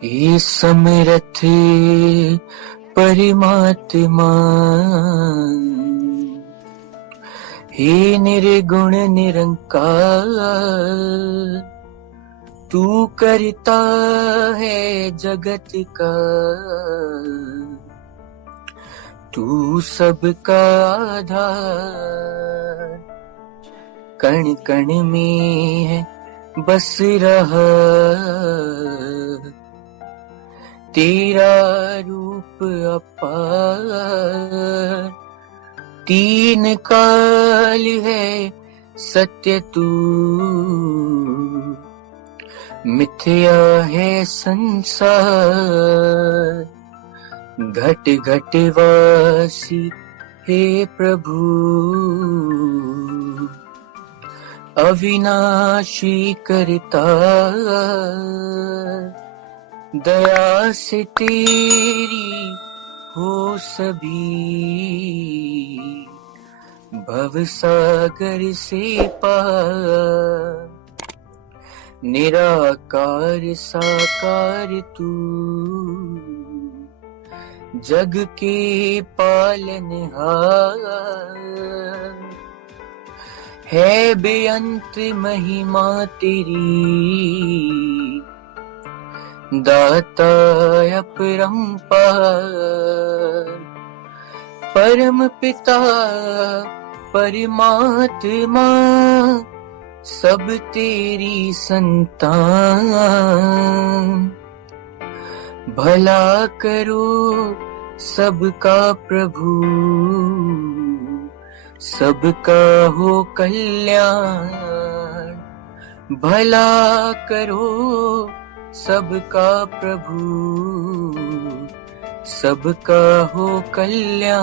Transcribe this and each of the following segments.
ये समरथ परमात्मा, हे निर्गुण निरंकार, तू करता है जगत का, तू सबका आधार। कण कण में है बस रहा तेरा रूप अपार। तीन काल है सत्य तू, मिथ्या है संसार। घट घट वासी हे प्रभु, अविनाशी करता, दया से तेरी हो सभी, भव सागर से पार। निराकार साकार तू, जग के पालनहार। है बेअंत महिमा तेरी, दाता अपरंपार। परम पिता परमात्मा, सब तेरी संतान। भला करो सबका प्रभु, सबका हो कल्याण। भला करो सबका प्रभु, सबका हो कल्याण।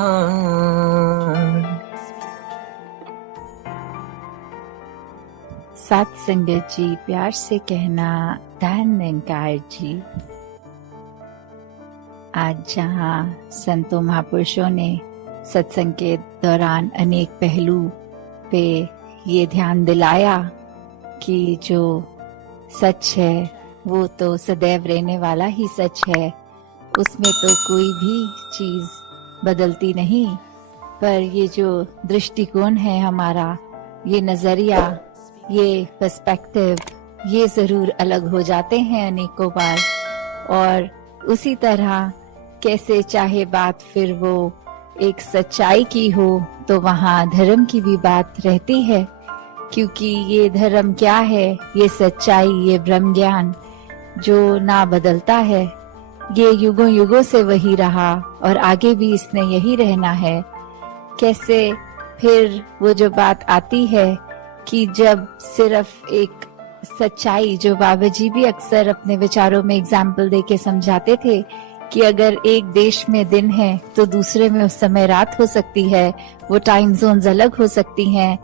साथ संगत जी, प्यार से कहना धन निरंकार जी। आज जहाँ संतों महापुरुषों ने सत्संग के दौरान अनेक पहलू पे ये ध्यान दिलाया कि जो सच है वो तो सदैव रहने वाला ही सच है, उसमें तो कोई भी चीज बदलती नहीं। पर ये जो दृष्टिकोण है हमारा, ये नजरिया, ये पर्सपेक्टिव, ये जरूर अलग हो जाते हैं अनेकों बार। और उसी तरह कैसे चाहे बात फिर वो एक सच्चाई की हो, तो वहाँ धर्म की भी बात रहती है। क्योंकि ये धर्म क्या है, ये सच्चाई, ये ब्रह्म ज्ञान जो ना बदलता है, ये युगों युगों से वही रहा और आगे भी इसने यही रहना है। कैसे फिर वो जो बात आती है कि जब सिर्फ एक सच्चाई, जो बाबा जी भी अक्सर अपने विचारों में एग्जाम्पल देके समझाते थे कि अगर एक देश में दिन है तो दूसरे में उस समय रात हो सकती है, वो टाइम जोन्स अलग हो सकती हैं।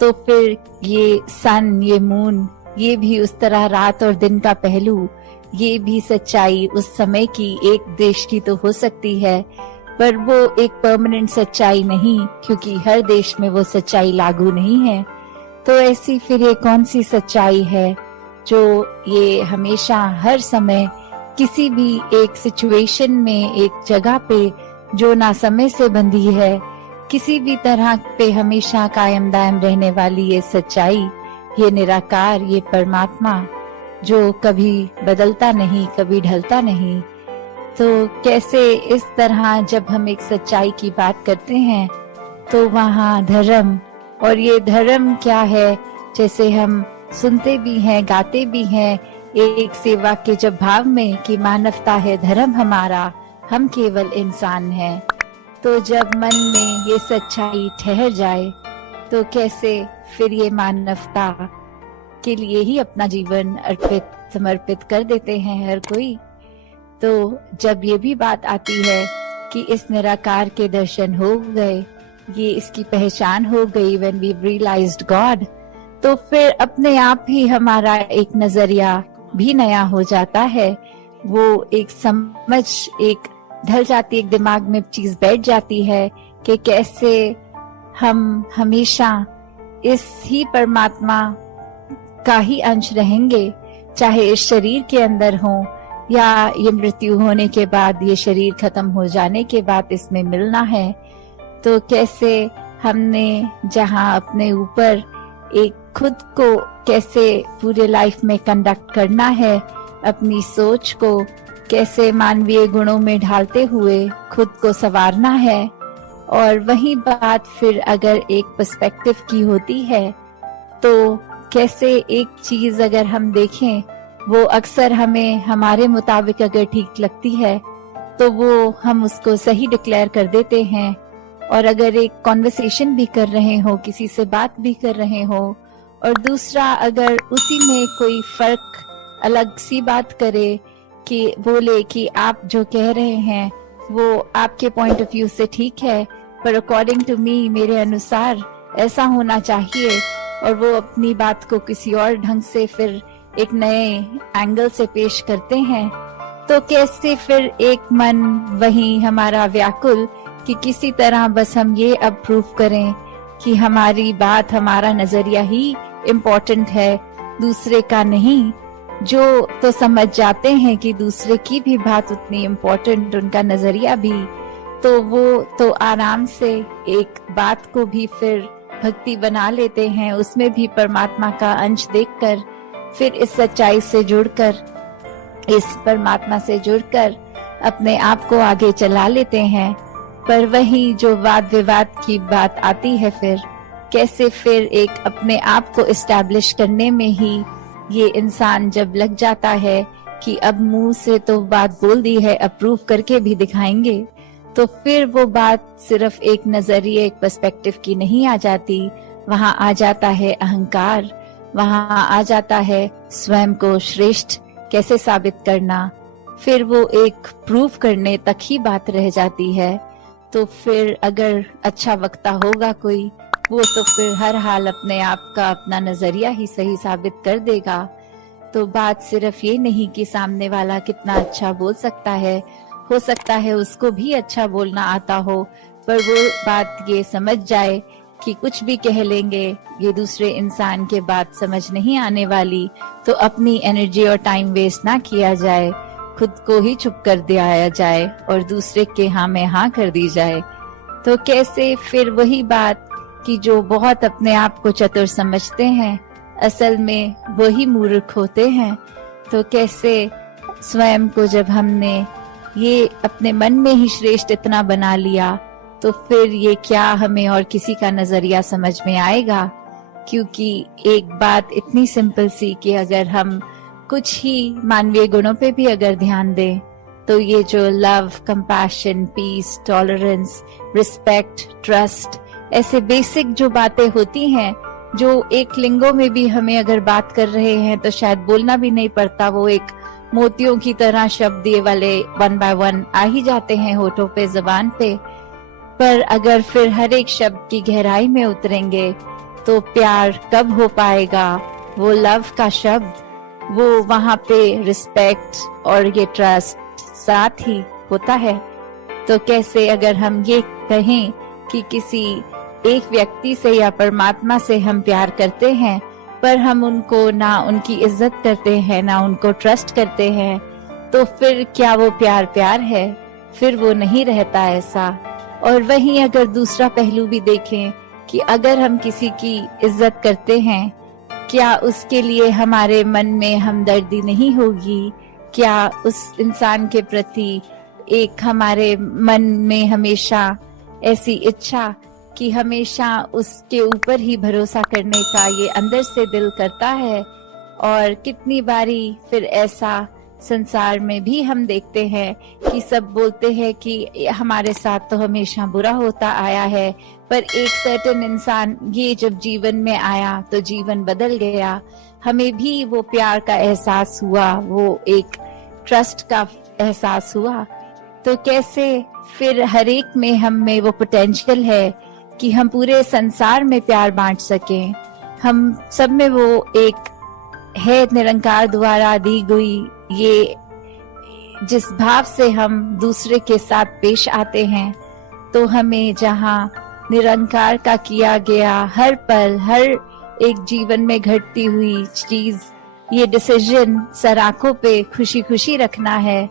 तो फिर ये सन, ये मून, ये भी उस तरह रात और दिन का पहलू, ये भी सच्चाई उस समय की एक देश की तो हो सकती है, पर वो एक परमानेंट सच्चाई नहीं, क्योंकि हर देश में वो सच्चाई लागू नहीं है। तो ऐसी फिर ये कौन सी सच्चाई है जो ये हमेशा हर समय किसी भी एक सिचुएशन में, एक जगह पे जो ना समय से बंधी है, किसी भी तरह पे हमेशा कायम दायम रहने वाली ये सच्चाई, ये निराकार, ये परमात्मा जो कभी बदलता नहीं, कभी ढलता नहीं। तो कैसे इस तरह जब हम एक सच्चाई की बात करते हैं तो वहाँ धर्म, और ये धर्म क्या है, जैसे हम सुनते भी हैं, गाते भी हैं एक सेवा के जब भाव में कि मानवता है धर्म हमारा, हम केवल इंसान हैं। तो जब मन में ये सच्चाई ठहर जाए तो कैसे फिर ये मानवता के लिए ही अपना जीवन अर्पित, समर्पित कर देते हैं हर कोई। तो जब ये भी बात आती है कि इस निराकार के दर्शन हो गए, ये इसकी पहचान हो गई, when we realized God, तो फिर अपने आप ही हमारा एक नजरिया भी नया हो जाता है। वो एक समझ एक ढल जाती, एक दिमाग में चीज बैठ जाती है कि कैसे हम हमेशा इस ही परमात्मा का ही अंश रहेंगे, चाहे इस शरीर के अंदर हो या ये मृत्यु होने के बाद, ये शरीर खत्म हो जाने के बाद इसमें मिलना है। तो कैसे हमने जहाँ अपने ऊपर एक खुद को कैसे पूरे लाइफ में कंडक्ट करना है, अपनी सोच को कैसे मानवीय गुणों में ढालते हुए खुद को संवारना है। और वही बात फिर अगर एक पर्सपेक्टिव की होती है तो कैसे एक चीज अगर हम देखें वो अक्सर हमें हमारे मुताबिक अगर ठीक लगती है तो वो हम उसको सही डिक्लेयर कर देते हैं। और अगर एक कॉन्वर्सेशन भी कर रहे हो, किसी से बात भी कर रहे हो, और दूसरा अगर उसी में कोई फर्क अलग सी बात करे कि बोले कि आप जो कह रहे हैं वो आपके पॉइंट ऑफ व्यू से ठीक है, पर अकॉर्डिंग टू मी, मेरे अनुसार ऐसा होना चाहिए, और वो अपनी बात को किसी और ढंग से फिर एक नए एंगल से पेश करते हैं, तो कैसे फिर एक मन वही हमारा व्याकुल कि किसी तरह बस हम ये अब प्रूव करें कि हमारी बात, हमारा नजरिया ही इम्पोर्टेंट है, दूसरे का नहीं। जो तो समझ जाते हैं कि दूसरे की भी बात उतनी इम्पोर्टेंट, उनका नजरिया भी, तो वो तो आराम से एक बात को भी फिर भक्ति बना लेते हैं, उसमें भी परमात्मा का अंश देखकर, फिर इस सच्चाई से जुड़कर, इस परमात्मा से जुड़कर अपने आप को आगे चला लेते हैं। पर वही जो वाद विवाद की बात आती है, फिर कैसे फिर एक अपने आप को इस्टेब्लिश करने में ही ये इंसान जब लग जाता है कि अब मुंह से तो बात बोल दी है, अप्रूव करके भी दिखाएंगे, तो फिर वो बात सिर्फ एक नजरिए, एक पर्सपेक्टिव की नहीं आ जाती, वहाँ आ जाता है अहंकार, वहाँ आ जाता है स्वयं को श्रेष्ठ कैसे साबित करना, फिर वो एक प्रूव करने तक ही बात रह जाती है। तो फिर अगर अच्छा वक्ता होगा कोई, वो तो फिर हर हाल अपने आप का अपना नजरिया ही सही साबित कर देगा। तो बात सिर्फ ये नहीं कि सामने वाला कितना अच्छा बोल सकता है, हो सकता है उसको भी अच्छा बोलना आता हो, पर वो बात ये समझ जाए कि कुछ भी कह लेंगे, ये दूसरे इंसान के बात समझ नहीं आने वाली, तो अपनी एनर्जी और टाइम वेस्ट ना किया जाए, खुद को ही चुप कर दिया जाए और दूसरे के हाँ में हाँ कर दी जाए। तो कैसे फिर वही बात कि जो बहुत अपने आप को चतुर समझते हैं, असल में वही मूर्ख होते हैं। तो कैसे स्वयं को जब हमने ये अपने मन में ही श्रेष्ठ इतना बना लिया, तो फिर ये क्या हमें और किसी का नजरिया समझ में आएगा। क्योंकि एक बात इतनी सिंपल सी कि अगर हम कुछ ही मानवीय गुणों पे भी अगर ध्यान दें, तो ये जो love, compassion, peace, tolerance, respect, trust, ऐसे बेसिक जो बातें होती हैं, जो एक लिंगों में भी हमें अगर बात कर रहे हैं तो शायद बोलना भी नहीं पड़ता, वो एक मोतियों की तरह शब्द ये वाले वन बाय वन आ ही जाते हैं होठों पे, जबान पे। पर अगर फिर हर एक शब्द की गहराई में उतरेंगे तो प्यार कब हो पाएगा, वो लव का शब्द, वो वहाँ पे रिस्पेक्ट और ये ट्रस्ट साथ ही होता है। तो कैसे अगर हम ये कहें कि किसी एक व्यक्ति से या परमात्मा से हम प्यार करते हैं, पर हम उनको ना उनकी इज्जत करते हैं, ना उनको ट्रस्ट करते हैं, तो फिर क्या वो प्यार प्यार है? फिर वो नहीं रहता ऐसा। और वहीं अगर दूसरा पहलू भी देखें कि अगर हम किसी की इज्जत करते हैं, क्या उसके लिए हमारे मन में हमदर्दी नहीं होगी? क्या उस इंसान के प्रति एक हमारे मन में हमेशा ऐसी इच्छा कि हमेशा उसके ऊपर ही भरोसा करने का ये अंदर से दिल करता है? और कितनी बारी फिर ऐसा संसार में भी हम देखते हैं कि सब बोलते हैं कि हमारे साथ तो हमेशा बुरा होता आया है, पर एक सर्टेन इंसान ये जब जीवन में आया तो जीवन बदल गया, हमें भी वो प्यार का एहसास हुआ, वो एक ट्रस्ट का एहसास हुआ। तो कैसे फिर हर एक में हम में वो पोटेंशियल है कि हम पूरे संसार में प्यार बांट सकें। हम सब में वो एक है निरंकार द्वारा दी गई ये जिस भाव से हम दूसरे के साथ पेश आते हैं, तो हमें जहाँ निरंकार का किया गया हर पल, हर एक जीवन में घटती हुई चीज ये डिसीजन सर आंखों पे खुशी खुशी रखना है,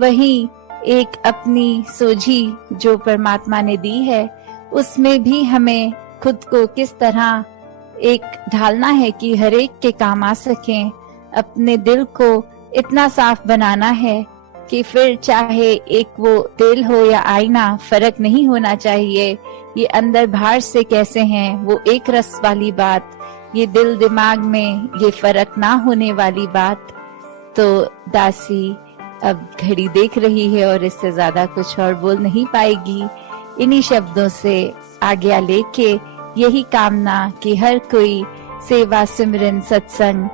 वहीं एक अपनी सोझी जो परमात्मा ने दी है उसमें भी हमें खुद को किस तरह एक ढालना है कि हर एक के काम आ सकें। अपने दिल को इतना साफ बनाना है कि फिर चाहे एक वो दिल हो या आईना, फर्क नहीं होना चाहिए। ये अंदर बाहर से कैसे हैं वो एक रस वाली बात, ये दिल दिमाग में ये फर्क ना होने वाली बात। तो दासी अब घड़ी देख रही है और इससे ज्यादा कुछ और बोल नहीं पाएगी। इन्हीं शब्दों से आज्ञा लेके यही कामना कि हर कोई सेवा सिमरन सत्संग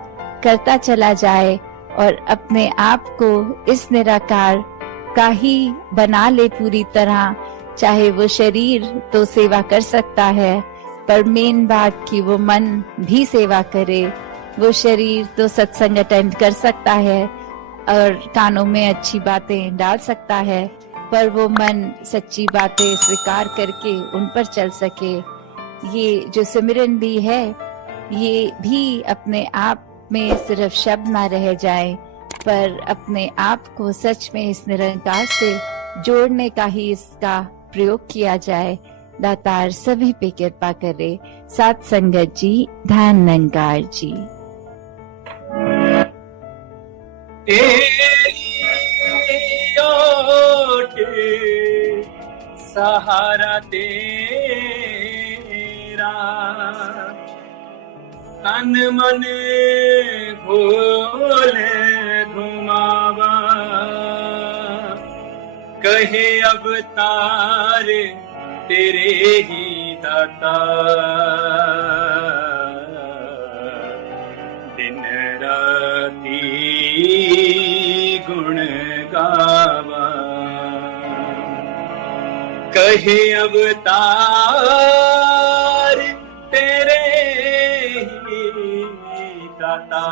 करता चला जाए और अपने आप को इस निराकार का ही बना ले पूरी तरह। चाहे वो शरीर तो सेवा कर सकता है, पर मेन बात कि वो मन भी सेवा करे। वो शरीर तो सत्संग अटेंड कर सकता है और कानों में अच्छी बातें डाल सकता है, पर वो मन सच्ची बातें स्वीकार करके उन पर चल सके। ये जो सिमरन भी है ये भी अपने आप में सिर्फ शब्द ना रह जाए, पर अपने आप को सच में इस निरंकार से जोड़ने का ही इसका प्रयोग किया जाए। दातार सभी पे कृपा करे। साथ संगत जी, ध्यान निरंकार जी। सहारा तेरा तन मन भोले घुमावा, कहे अवतार तेरे ही दाता, दिन राती गुण गावा, कहे अवतार तेरे ही दाता,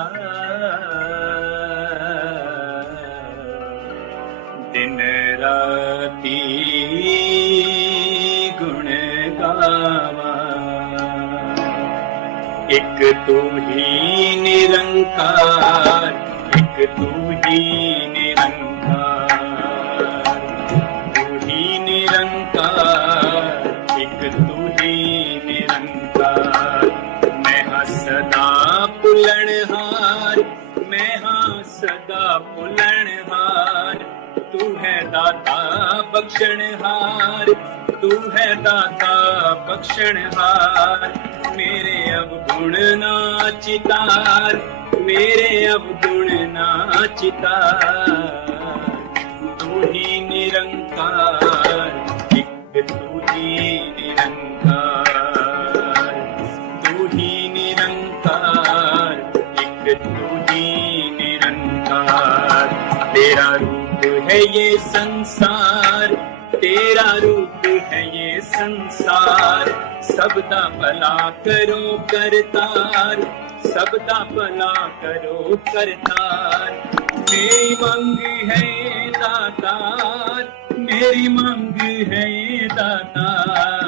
दिन राती गुण गावा। एक तू ही निरंकार, एक तू ही निरंकार, तू ही निरंकार, एक तू ही निरंकार। मैं हाँ सदा पुलनहार, मैं हाँ सदा पुलनहार, तू है दाता बख्शनहार, तू है दाता बख्शनहार। मेरे अब गुण नाचितार, मेरे अब गुण नाचितार। तू ही निरंकार, एक तू ही निरंकार, तू ही निरंकार, एक तू ही निरंकार। तेरा रूप है ये संसार, तेरा रूप है ये संसार। सबदा भला करो करतार, सबदा भला करो करतार। मेरी मांग है दातार, मेरी मांग है दातार।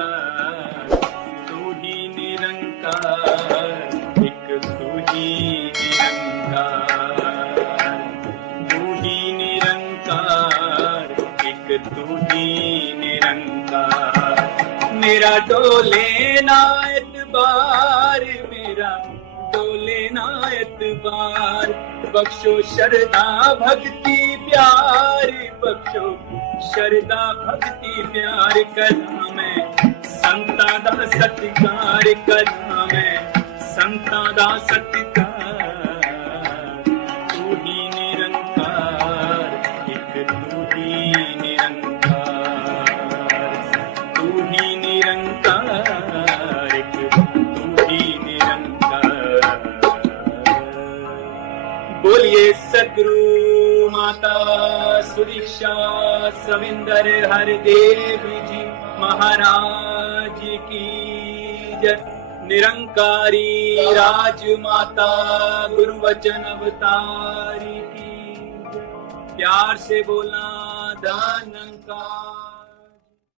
तू ही निरंकार, एक तू ही निरंकार, तू ही निरंकार, एक तू ही निरंकार। मेरा डोले ना एतबार, मेरा डोले ना एतबार। बख्शो शरदा भक्ति प्यार, बख्शो शरदा भक्ति प्यार। करना मैं संता दा सत्कार, करना मैं संता दा सत्कार। तू ही निरंकार, एक तू ही निरंकार, तू ही निरंकार, एक तू ही निरंकार। बोलिए सद्गुरु माता सुदीक्षा सविंदर हरदेव जी महाराज की जय। निरंकारी राजमाता गुरु वचन अवतारी की जय। प्यार से बोलना धन्यकार।